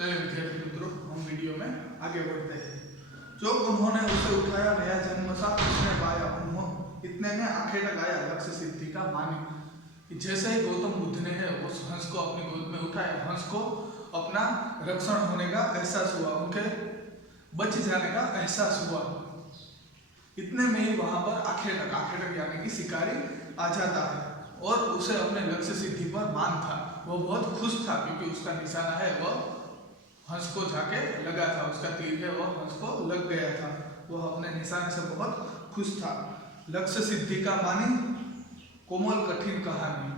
तो विद्यार्थी मित्रों, हम वीडियो में आगे बढ़ते हैं। जो उन्होंने उसे उठाया, नया जन्म सा उसने पाया, इतने में आंखें लगाया, लक्ष्य सिद्धि का मानी। जैसे ही गौतम बुद्ध ने उस हंस को अपनी गोद में उठाया, हंस को अपना रक्षण होने का एहसास हुआ, उनके बच जाने का एहसास हुआ। इतने में ही वहां पर आंखें तक यानी कि शिकारी आ जाता है और उसे अपने लक्ष्य सिद्धि पर मान था। वो बहुत खुश था क्योंकि उसका निशाना है वह हंस को जाके लगा था, उसका तीर है वह हंस को लग गया था। वह अपने निशाने से बहुत खुश था। लक्ष्य सिद्धि का मानी, कोमल कठिन कहानी,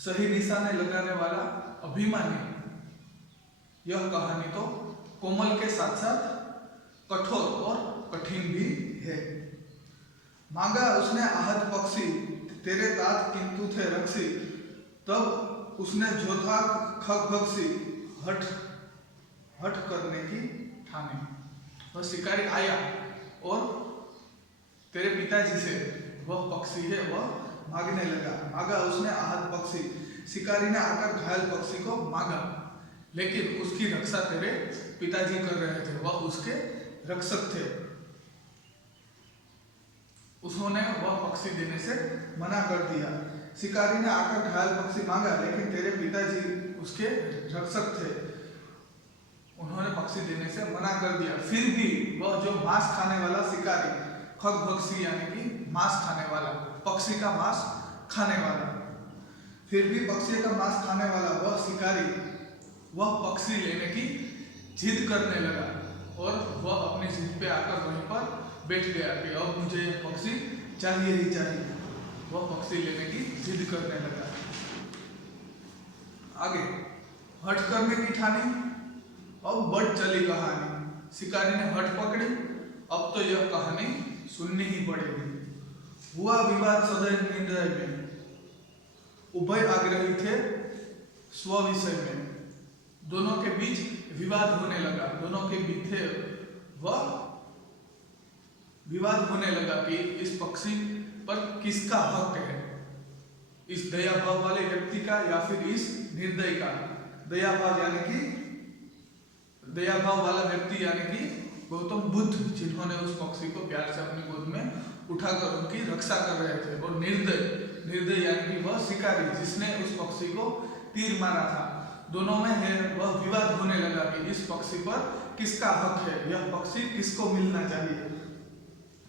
सही निशाने लगाने वाला अभिमानी। यह कहानी तो कोमल के साथ साथ कठोर और कठिन भी है। मांगा उसने आहत पक्षी, तेरे तात किंतु थे रक्षी, तब उसने जो था खग बख्शी, हट करने की ठानी। वह शिकारी आया और तेरे पिताजी से वह पक्षी है वह मांगने लगा। मांगा उसने आहत पक्षी, शिकारी ने आकर घायल पक्षी को मांगा, लेकिन उसकी रक्षा तेरे पिताजी कर रहे थे, वह उसके रक्षक थे। उन्होंने वह पक्षी देने से मना कर दिया। शिकारी ने आकर घायल पक्षी मांगा, लेकिन तेरे पिताजी उसके रक्षक थे, उन्होंने पक्षी देने से मना कर दिया। फिर भी वह जो मांस खाने वाला शिकारी, खगभक्षी यानी कि मांस खाने वाला, पक्षी का मांस खाने वाला, फिर भी पक्षी का मांस खाने वाला वह शिकारी वह पक्षी लेने की जिद करने लगा और वह अपनी जिद पे आकर वहीं पर बैठ गया कि अब मुझे यह पक्षी चाहिए ही चाहिए। वह पक्षी लेने की जिद करने लगा। आगे हट करने की ठानी, अब बढ़ चली कहानी। शिकारी ने हट पकड़ी, अब तो यह कहानी सुननी ही पड़ेगी। हुआ विवाद सदैव निर्दय में, उभय आग्रही थे स्व विषय में। दोनों के बीच विवाद होने लगा, दोनों के बीच थे वह विवाद होने लगा कि इस पक्षी पर किसका हक है, इस दया भाव वाले व्यक्ति का या फिर इस निर्दय का। दया भाव यानी कि दया भाव वाला व्यक्ति यानी कि गौतम बुद्ध, जिन्होंने उस पक्षी को प्यार से अपनी गोद में उठाकर उनकी रक्षा कर रहे थे, और निर्दय यानी कि वह शिकारी जिसने उस पक्षी को तीर मारा था। दोनों में है वह विवाद होने लगा कि इस पक्षी पर किसका हक है, यह पक्षी किसको मिलना चाहिए।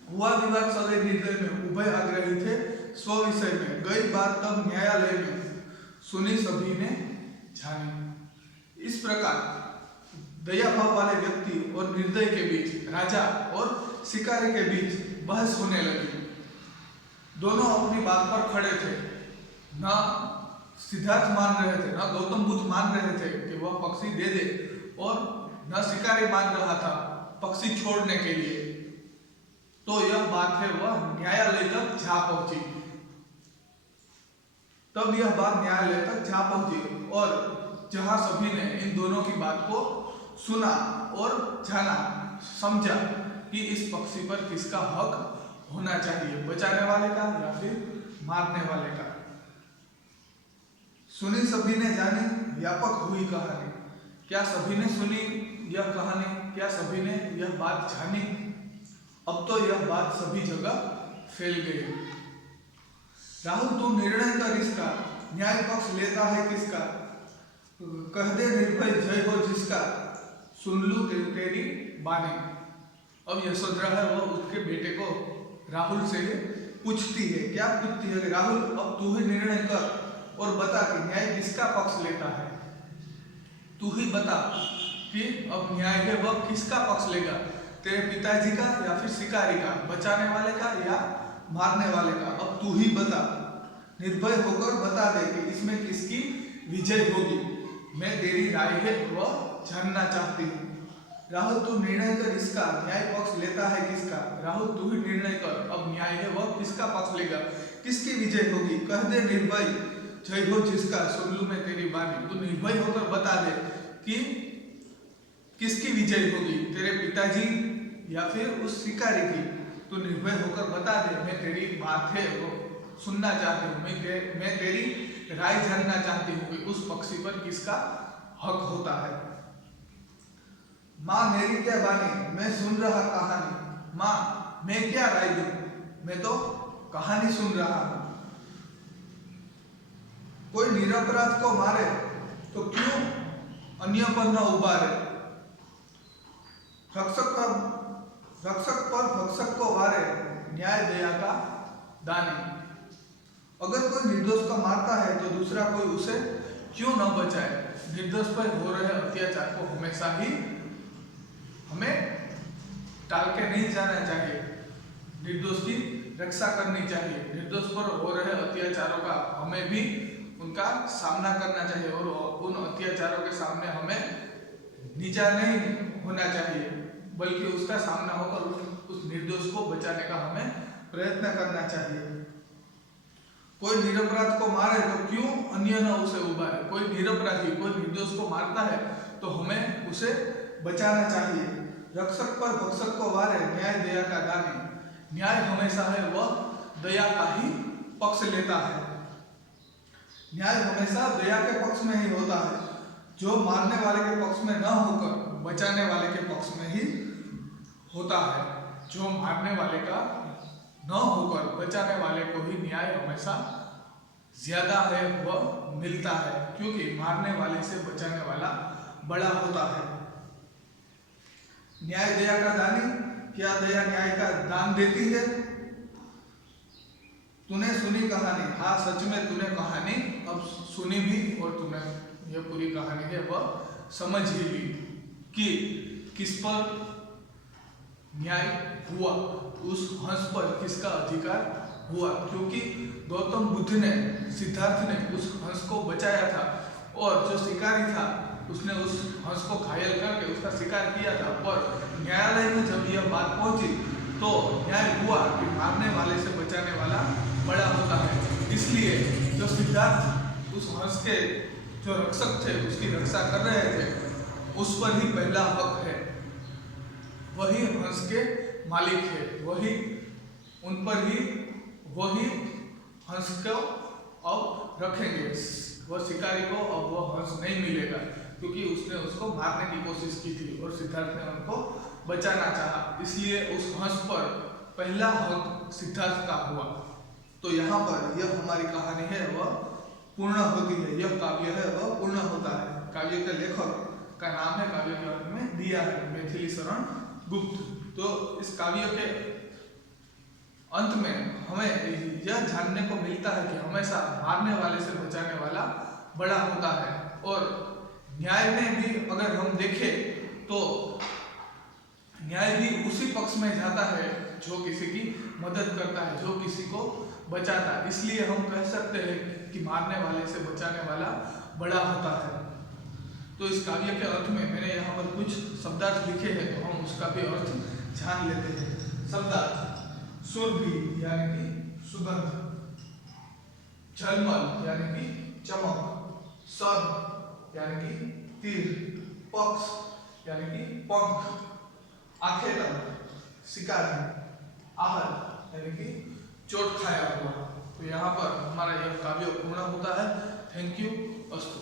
हुआ विवाद सदैव निर्दय में, उभय आग्रही थे स्व विषय में। गई बात तब न्यायालय में, सुनी सभी ने जानी। इस प्रकार दया भाव वाले व्यक्ति और निर्दय के बीच, राजा और शिकारी के बीच बहस होने लगी। दोनों अपनी बात पर खड़े थे। ना सिद्धार्थ मान रहे थे, ना गौतम बुद्ध मान रहे थे कि वह पक्षी दे दे, और न शिकारी मान रहा था पक्षी छोड़ने के लिए। तो यह बात है वह न्यायालय तक जा पहुंची। तब यह बात न्यायालय तक जा पहुंची और जहां सभी ने इन दोनों की बात को सुना और जाना, समझा कि इस पक्षी पर किसका हक होना चाहिए, बचाने वाले का या फिर मारने वाले का। सुनी सभी ने जानी, व्यापक हुई कहानी। क्या सभी ने सुनी यह कहानी, क्या सभी ने यह बात जानी? अब तो यह बात सभी जगह फैल गई। राहुल तू निर्णय कर इसका, न्याय पक्ष लेता है किसका, कह दे निर्भय जय हो जिसका, सुन लू तेरी बानी। अब यशोधरा है वह उसके बेटे को राहुल से पूछती है, क्या पूछती है? राहुल अब तू ही निर्णय कर और बता कि न्याय किसका पक्ष लेता है। तू ही बता कि अब न्याय है वह किसका पक्ष लेगा, तेरे पिताजी का या फिर शिकारी का, बचाने वाले का या मारने वाले का। अब तू ही बता, निर्भय होकर बता दे कि इसमें किसकी विजय होगी। मैं तेरी राय है वह जानना चाहती हूँ। राहुल तू निर्णय कर इसका, न्याय पक्ष लेता है किसका। राहुल तू ही निर्णय कर, अब न्याय है वह किसका पक्ष लेगा, किसकी विजय होगी। कह दे निर्भय जय हो जिसका, सुन लूं मैं तेरी बानी। तू निर्भय होकर बता दे कि किसकी विजय होगी, तेरे पिताजी या फिर उस शिकारी की। तू निर्भय होकर बता दे, मैं तेरी बात है वो सुनना चाहती हूँ, मैं तेरी राय जानना चाहती हूँ कि उस पक्षी पर किसका हक होता है। माँ मेरी क्या बानी, मैं सुन रहा कहानी। माँ मैं क्या राय दूं, मैं तो कहानी सुन रहा हूँ। कोई निरपराध को मारे तो क्यों अन्य पर न उबारे। रक्षक पर भक्षक को वारे, न्याय दया का दानी। अगर कोई निर्दोष को मारता है तो दूसरा कोई उसे क्यों न बचाए। निर्दोष पर हो रहे अत्याचार को हमेशा ही हमें टाल के नहीं जाना चाहिए, निर्दोष की रक्षा करनी चाहिए। निर्दोष पर हो रहे अत्याचारों का हमें भी उनका सामना करना चाहिए और उन अत्याचारों के सामने हमें नीचा नहीं होना चाहिए, बल्कि उसका सामना होकर उस निर्दोष को बचाने का हमें प्रयत्न करना चाहिए। कोई निरपराध को मारे तो क्यों अन्य न उसे उबारे। कोई निरपराधी कोई निर्दोष को मारता है तो हमें उसे बचाना चाहिए। रक्षक पर भक्षक को वारे, न्याय दया का दानी। न्याय हमेशा है वह दया का ही पक्ष लेता है। न्याय हमेशा दया के पक्ष में ही होता है, जो मारने वाले के पक्ष में न होकर बचाने वाले के पक्ष में ही होता है। जो मारने वाले का न होकर बचाने वाले को ही न्याय हमेशा ज्यादा है वह मिलता है, क्योंकि मारने वाले से बचाने वाला बड़ा होता है। न्याय दया का दानी, क्या दया न्याय का दान देती है। तूने सुनी कहानी, हाँ सच में तूने कहानी अब सुनी भी और तूने यह पूरी कहानी है वह समझ ही ली कि किस पर न्याय हुआ, उस हंस पर किसका अधिकार हुआ। क्योंकि गौतम बुद्ध ने, सिद्धार्थ ने उस हंस को बचाया था और जो शिकारी था उसने उस हंस को घायल करके उसका शिकार किया था। पर न्यायालय में जब यह बात पहुंची तो न्याय हुआ कि मारने वाले से बचाने वाला बड़ा होता है। इसलिए जो सिद्धार्थ उस हंस के जो रक्षक थे उसकी रक्षा कर रहे थे, उस पर ही पहला हक है, वही हंस के मालिक है, वही उन पर ही वही हंस को अब रखेंगे। वह शिकारी को अब वह हंस नहीं मिलेगा, क्योंकि उसने उसको मारने की कोशिश की थी और सिद्धार्थ ने उनको बचाना चाहा। इसलिए उस हंस पर पहला हक सिद्धार्थ का हुआ। तो यहाँ पर यह हमारी कहानी है वह पूर्ण होती है, यह काव्य है वह पूर्ण होता है। काव्य के लेखक का नाम है, काव्य के अंत में दिया है, मैथिली शरण गुप्त। तो इस काव्य के अंत में हमें यह जानने को मिलता है कि हमेशा मारने वाले से बचाने वाला बड़ा होता है। और न्याय में भी अगर हम देखें तो न्याय भी उसी पक्ष में जाता है जो किसी की मदद करता है, जो किसी को बचाता है। इसलिए हम कह सकते हैं कि मारने वाले से बचाने वाला बड़ा होता है। तो इस काव्य के अर्थ में मैंने यहाँ पर कुछ शब्दार्थ लिखे हैं, तो हम उसका भी अर्थ जान लेते हैं। शब्दार्थ: सुरभि यानी कि सुगंध, झलमल यानी कि चमक, सर यानी कि तीर, पक्ष यानी कि पंख, आखेटन शिकारी, आहत यानी कि चोट खाया हुआ। तो यहाँ पर हमारा यह काव्य पूर्ण होता है। Thank you. अस्तु।